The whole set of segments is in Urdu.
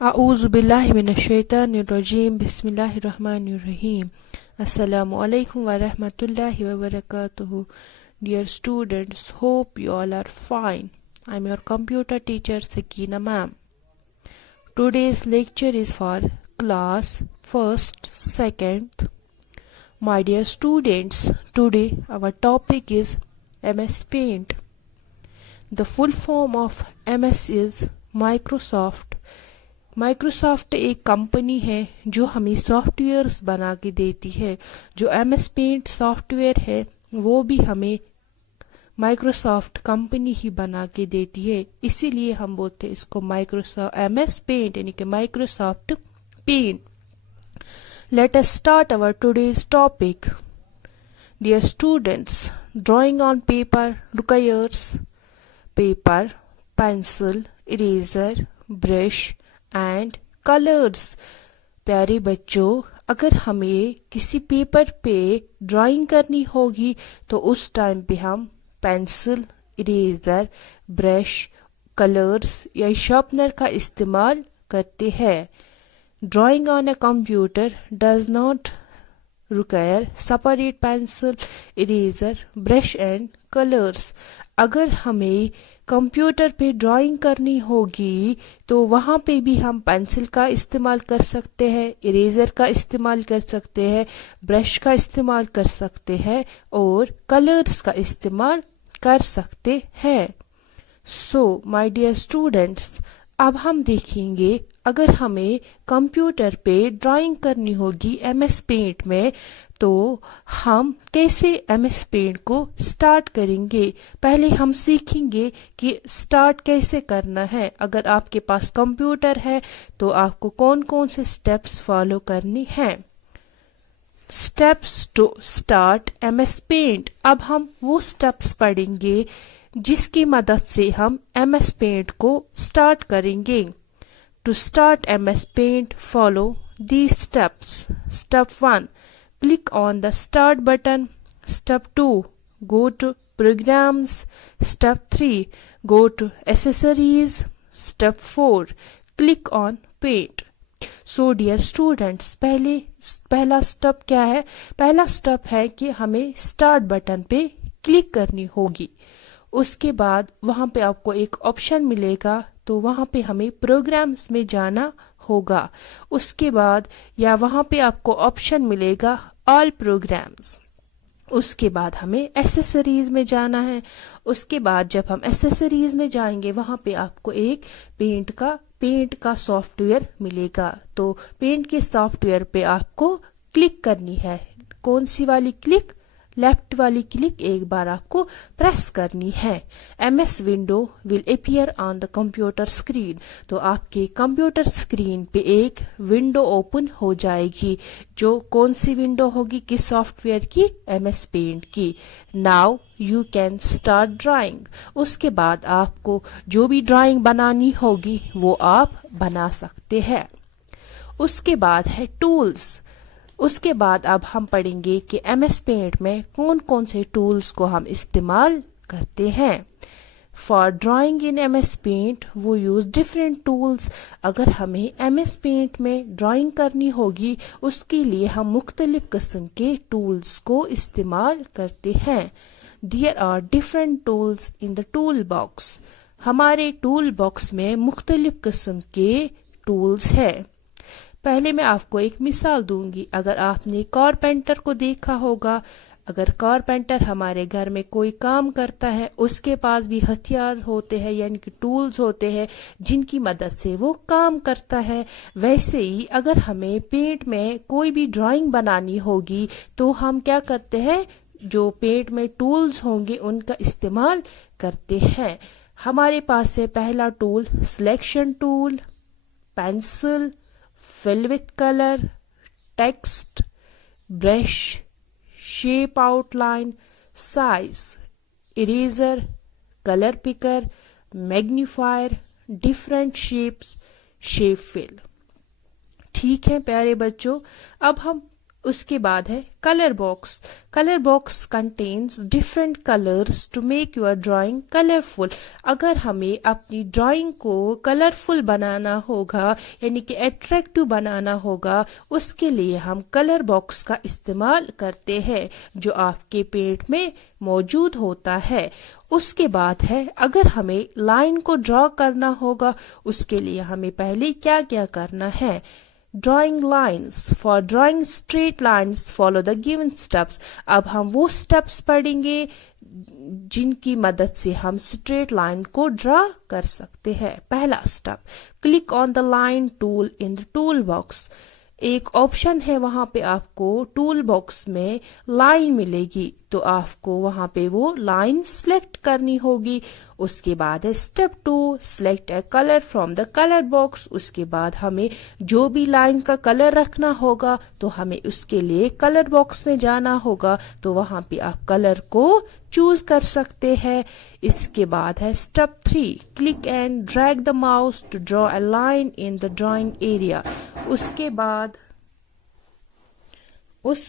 اعوذ باللہ من الشیطان الرجیم بسم اللہ الرحمن الرحیم السلام علیکم ورحمۃ اللہ وبرکاتہ. Dear students, hope you all are fine. I'm your computer teacher Sakina ma'am. Today's lecture is for class 1st, 2nd. My dear students, today our topic is MS Paint. The full form of MS is Microsoft. Microsoft ایک کمپنی ہے جو ہمیں سافٹ ویئرس بنا کے دیتی ہے. جو M S paint software ہے وہ بھی ہمیں مائکروسافٹ کمپنی ہی بنا کے دیتی ہے, اسی لیے ہم بولتے ہیں اس کو مائکروسافٹ ایم ایس پینٹ یعنی کہ Microsoft paint. Let us start our today's topic. Dear students, drawing on paper requires paper, pencil, eraser, brush and colours. پیارے بچوں, اگر ہمیں کسی پیپر پہ ڈرائنگ کرنی ہوگی تو اس ٹائم پہ ہم پینسل, اریزر, برش, کلرز یا شارپنر کا استعمال کرتے ہیں. Drawing on a computer does not require separate pencil, eraser, brush and colors. اگر ہمیں کمپیوٹر پہ ڈرائنگ کرنی ہوگی تو وہاں پہ بھی ہم پینسل کا استعمال کر سکتے ہیں, اریزر کا استعمال کر سکتے ہیں, برش کا استعمال کر سکتے ہیں اور کلرز کا استعمال کر سکتے ہیں. سو مائی ڈیئر اسٹوڈینٹس, اب ہم دیکھیں گے اگر ہمیں کمپیوٹر پہ ڈرائنگ کرنی ہوگی ایم ایس پینٹ میں تو ہم کیسے ایم ایس پینٹ کو سٹارٹ کریں گے. پہلے ہم سیکھیں گے کہ سٹارٹ کیسے کرنا ہے. اگر آپ کے پاس کمپیوٹر ہے تو آپ کو کون کون سے سٹیپس فالو کرنی ہیں. Steps to start MS S پینٹ. اب ہم وہ سٹیپس پڑھیں گے جس کی مدد سے ہم ایم ایس پینٹ کو سٹارٹ کریں گے. To start MS Paint, follow these steps. Step 1. Click on the Start button. Step 2. Go to Programs. Step 3. Go to Accessories. Step 4. Click on Paint. So dear students, پہلا سٹیپ کیا ہے؟ پہلا سٹیپ ہے کہ ہمیں اسٹارٹ بٹن پہ کلک کرنی ہوگی. اس کے بعد وہاں پہ آپ کو ایک آپشن ملے گا تو وہاں پہ ہمیں پروگرامز میں جانا ہوگا. اس کے بعد یا وہاں پہ آپ کو آپشن ملے گا آل پروگرامز. اس کے بعد ہمیں ایسیسریز میں جانا ہے. اس کے بعد جب ہم ایسیسریز میں جائیں گے وہاں پہ آپ کو ایک پینٹ کا سافٹ ویئر ملے گا. تو پینٹ کے سافٹ ویئر پہ آپ کو کلک کرنی ہے. کون سی والی کلک؟ لیفٹ والی کلک ایک بار آپ کو پریس کرنی ہے. M S window will appear on the computer screen. تو آپ کے کمپیوٹر اسکرین پہ ایک ونڈو اوپن ہو جائے گی. جو کون سی ونڈو ہوگی؟ کس سافٹ ویئر کی؟ ایم ایس پینٹ کی. Now you can start drawing. اس کے بعد آپ کو جو بھی ڈرائنگ بنانی ہوگی وہ آپ بنا سکتے ہیں. اس کے بعد ہے ٹولز. اس کے بعد اب ہم پڑھیں گے کہ ایم ایس پینٹ میں کون کون سے ٹولز کو ہم استعمال کرتے ہیں. For drawing in M S paint وہ یوز ڈفرینٹ ٹولز. اگر ہمیں ایم ایس پینٹ میں ڈرائنگ کرنی ہوگی اس کے لیے ہم مختلف قسم کے ٹولز کو استعمال کرتے ہیں. There are different tools in the tool box. ہمارے ٹول باکس میں مختلف قسم کے ٹولز ہیں. پہلے میں آپ کو ایک مثال دوں گی. اگر آپ نے کارپینٹر کو دیکھا ہوگا, اگر کارپینٹر ہمارے گھر میں کوئی کام کرتا ہے اس کے پاس بھی ہتھیار ہوتے ہیں یعنی کہ ٹولز ہوتے ہیں جن کی مدد سے وہ کام کرتا ہے. ویسے ہی اگر ہمیں پینٹ میں کوئی بھی ڈرائنگ بنانی ہوگی تو ہم کیا کرتے ہیں؟ جو پینٹ میں ٹولز ہوں گے ان کا استعمال کرتے ہیں. ہمارے پاس ہے پہلا tool selection tool, pencil, fill with color, text, brush, shape outline, size, eraser, color picker, magnifier, different shapes, shape fill. ٹھیک ہے پیارے بچوں, اب ہم اس کے بعد ہے colour box. Colour box contains different colours to make your drawing colourful. اگر ہمیں اپنی ڈرائنگ کو کلرفل بنانا ہوگا یعنی کہ اٹریکٹیو بنانا ہوگا, اس کے لیے ہم کلر باکس کا استعمال کرتے ہیں جو آپ کے پینٹ میں موجود ہوتا ہے. اس کے بعد ہے اگر ہمیں لائن کو ڈرا کرنا ہوگا, اس کے لیے ہمیں پہلے کیا کیا کرنا ہے. Drawing lines. For drawing straight lines, follow the given steps. اب ہم وہ steps پڑھیں گے جن کی مدد سے ہم straight line کو ڈرا کر سکتے ہیں. پہلا step, click on the line tool in the tool box. ایک آپشن ہے وہاں پہ آپ کو ٹول باکس میں لائن ملے گی, تو آپ کو وہاں پہ وہ لائن سلیکٹ کرنی ہوگی. اس کے بعد ہے step 2, select a colour from the colour box. اس کے بعد ہمیں جو بھی لائن کا کلر رکھنا ہوگا تو ہمیں اس کے لیے کلر باکس میں جانا ہوگا, تو وہاں پہ آپ کلر کو چوز کر سکتے ہیں. اس کے بعد ہے step 3, click and drag the mouse to draw a line in the drawing area. اس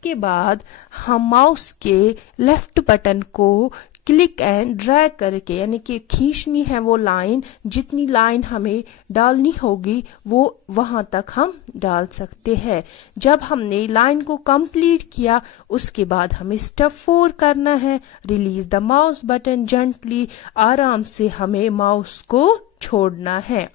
کے بعد ہم ماؤس کے لیفٹ بٹن کو کلک اینڈ ڈریگ کر کے یعنی کہ کھینچنی ہے وہ لائن, جتنی لائن ہمیں ڈالنی ہوگی وہ وہاں تک ہم ڈال سکتے ہیں. جب ہم نے لائن کو کمپلیٹ کیا اس کے بعد ہمیں اسٹیپ 4 کرنا ہے, ریلیز دا ماؤس بٹن جنٹلی. آرام سے ہمیں ماؤس کو چھوڑنا ہے.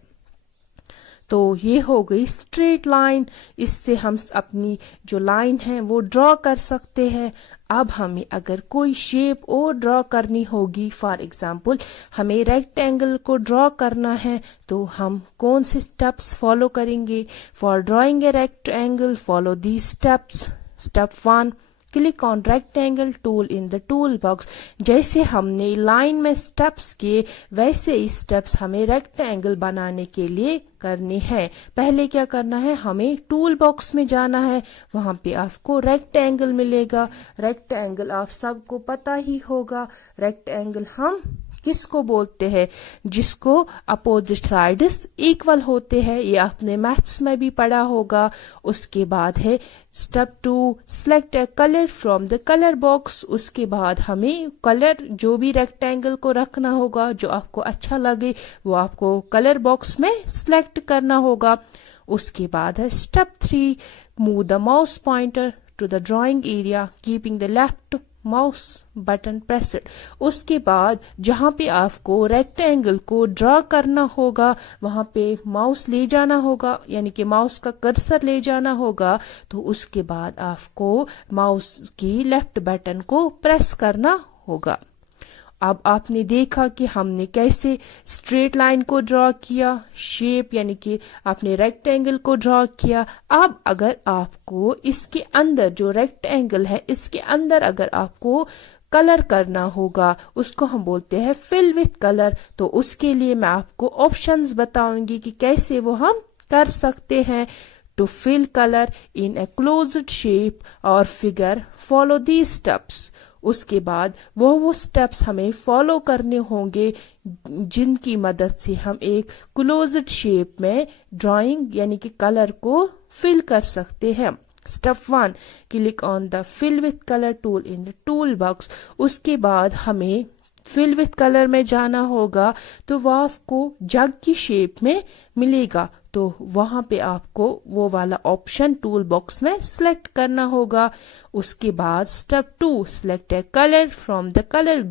تو یہ ہو گئی اسٹریٹ لائن. اس سے ہم اپنی جو لائن ہے وہ ڈرا کر سکتے ہیں. اب ہمیں اگر کوئی شیپ اور ڈرا کرنی ہوگی, فار ایگزامپل ہمیں ریکٹینگل کو ڈرا کرنا ہے, تو ہم کون سے اسٹیپس فالو کریں گے. For drawing a rectangle follow these steps. Step 1, click on rectangle tool in the tool box. جیسے ہم نے لائن میں اسٹیپس کیے ویسے ہی اسٹیپس ہمیں ریکٹینگل بنانے کے لیے کرنے ہیں. پہلے کیا کرنا ہے, ہمیں ٹول باکس میں جانا ہے, وہاں پہ آپ کو ریکٹینگل ملے گا. ریکٹینگل آپ سب کو پتا ہی ہوگا. ریکٹینگل ہم کس کو بولتے ہیں, جس کو اپوزٹ سائڈز ایکول ہوتے ہیں. یہ آپ نے میتھس میں بھی پڑھا ہوگا. اس کے بعد ہے step 2, select a colour from the colour box. اس کے بعد ہمیں کلر جو بھی ریکٹینگل کو رکھنا ہوگا جو آپ کو اچھا لگے وہ آپ کو کلر باکس میں سلیکٹ کرنا ہوگا. اس کے بعد ہے step 3, move the mouse pointer to the drawing area keeping the left mouse button pressed. اس کے بعد جہاں پہ آپ کو ریکٹینگل کو ڈرا کرنا ہوگا وہاں پہ ماؤس لے جانا ہوگا یعنی کہ ماؤس کا کرسر لے جانا ہوگا. تو اس کے بعد آپ کو ماؤس کی لیفٹ بٹن کو پریس کرنا ہوگا. اب آپ نے دیکھا کہ ہم نے کیسے اسٹریٹ لائن کو ڈرا کیا, شیپ یعنی کہ آپ نے ریکٹینگل کو ڈرا کیا. اب اگر آپ کو اس کے اندر جو ریکٹینگل ہے اس کے اندر اگر آپ کو کلر کرنا ہوگا, اس کو ہم بولتے ہیں فل وتھ کلر. تو اس کے لیے میں آپ کو آپشنز بتاؤں گی کہ کیسے وہ ہم کر سکتے ہیں. To fill colour in a closed shape اور فگر فالو دیز اسٹیپس. اس کے بعد وہ سٹیپس ہمیں فالو کرنے ہوں گے جن کی مدد سے ہم ایک کلوزڈ شیپ میں ڈرائنگ یعنی کہ کلر کو فل کر سکتے ہیں. Step 1, click on the fill with colour tool in the tool box. اس کے بعد ہمیں فل وتھ کلر میں جانا ہوگا تو وہ آپ کو جگ کی شیپ میں ملے گا. تو وہاں پہ آپ کو وہ والا آپشن ٹول باکس میں سلیکٹ کرنا ہوگا. اس کے بعد step 2, select a colour from the colour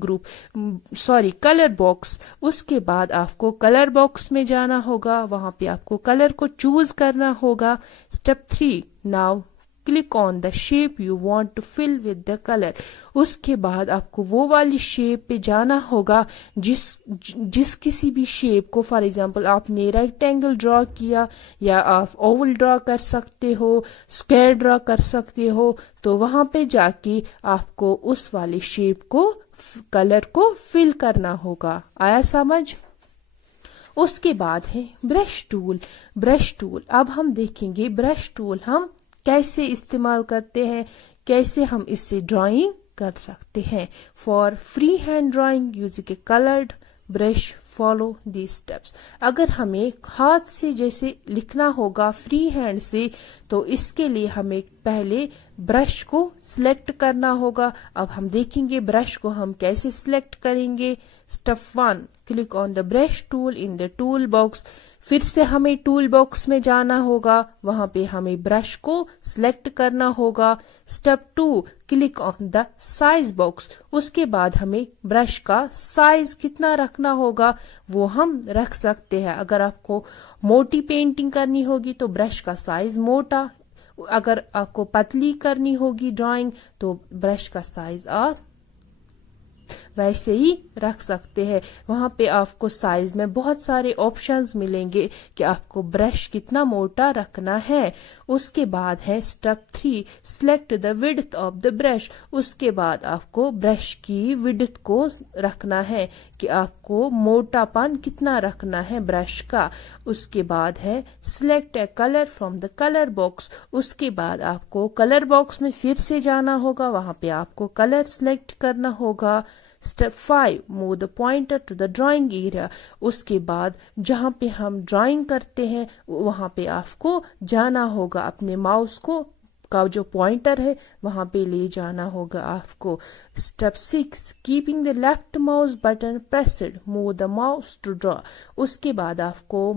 box. اس کے بعد آپ کو کلر باکس میں جانا ہوگا, وہاں پہ آپ کو کلر کو چوز کرنا ہوگا. Step 3, now click on the shape you want to fill with the colour. اس کے بعد آپ کو وہ والی شیپ پہ جانا ہوگا جس کسی بھی شیپ کو, فار ایگزامپل آپ نے ریکٹینگل ڈرا کیا یا آپ اوول ڈرا کر سکتے ہو, اسکوائر ڈرا کر سکتے ہو, تو وہاں پہ جا کے آپ کو اس والی شیپ کو کلر کو فل کرنا ہوگا. آیا سمجھ؟ اس کے بعد ہے برش ٹول. اب ہم دیکھیں گے برش ٹول ہم کیسے استعمال کرتے ہیں, کیسے ہم اس سے ڈرائنگ کر سکتے ہیں. For free hand drawing using a coloured brush follow these steps. اگر ہمیں ہاتھ سے جیسے لکھنا ہوگا فری ہینڈ سے تو اس کے لیے ہمیں پہلے برش کو سلیکٹ کرنا ہوگا. اب ہم دیکھیں گے برش کو ہم کیسے سلیکٹ کریں گے. Step 1 click on the brush tool in the tool box. پھر سے ہمیں ٹول باکس میں جانا ہوگا, وہاں پہ ہمیں برش کو سلیکٹ کرنا ہوگا. Step 2 click on the size box. اس کے بعد ہمیں برش کا سائز کتنا رکھنا ہوگا وہ ہم رکھ سکتے ہیں. اگر آپ کو موٹی پینٹنگ کرنی ہوگی تو برش کا سائز موٹا, اگر آپ کو پتلی کرنی ہوگی ڈرائنگ تو برش کا سائز آپ ویسے ہی رکھ سکتے ہیں. وہاں پہ آپ کو سائز میں بہت سارے آپشنز ملیں گے کہ آپ کو برش کتنا موٹا رکھنا ہے. اس کے بعد ہے step 3 select the width of the brush. اس کے بعد آپ کو برش کی width کو رکھنا ہے کہ آپ کو موٹا پن کتنا رکھنا ہے برش کا. اس کے بعد ہے select a colour from the colour box. اس کے بعد آپ کو کلر باکس میں پھر سے جانا ہوگا, وہاں پہ آپ کو کلر سلیکٹ کرنا ہوگا. Step 5 move the pointer to the drawing area. اس کے بعد جہاں پہ ہم ڈرائنگ کرتے ہیں وہاں پہ آپ کو جانا ہوگا, اپنے ماؤس کو کا جو پوائنٹر ہے وہاں پہ لے جانا ہوگا آپ کو. Step 6 keeping the left mouse button pressed move the mouse to draw. اس کے بعد آپ کو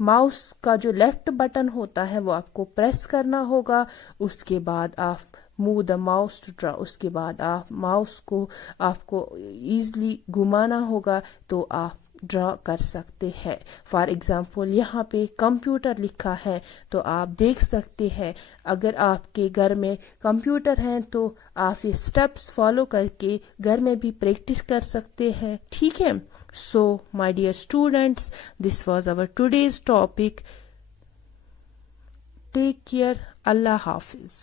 ماؤس کا جو لیفٹ بٹن ہوتا ہے وہ آپ کو پریس کرنا ہوگا. اس کے بعد آپ move the mouse to draw. اس کے بعد آپ ماؤس کو آپ کو ایزلی گھمانا ہوگا تو آپ ڈرا کر سکتے ہیں. فار ایگزامپل یہاں پہ کمپیوٹر لکھا ہے تو آپ دیکھ سکتے ہیں. اگر آپ کے گھر میں کمپیوٹر ہیں تو آپ یہ سٹیپس فالو کر کے گھر میں بھی پریکٹس کر سکتے ہیں. ٹھیک ہے. So my dear students, this was our today's topic. Take care. Allah Hafiz.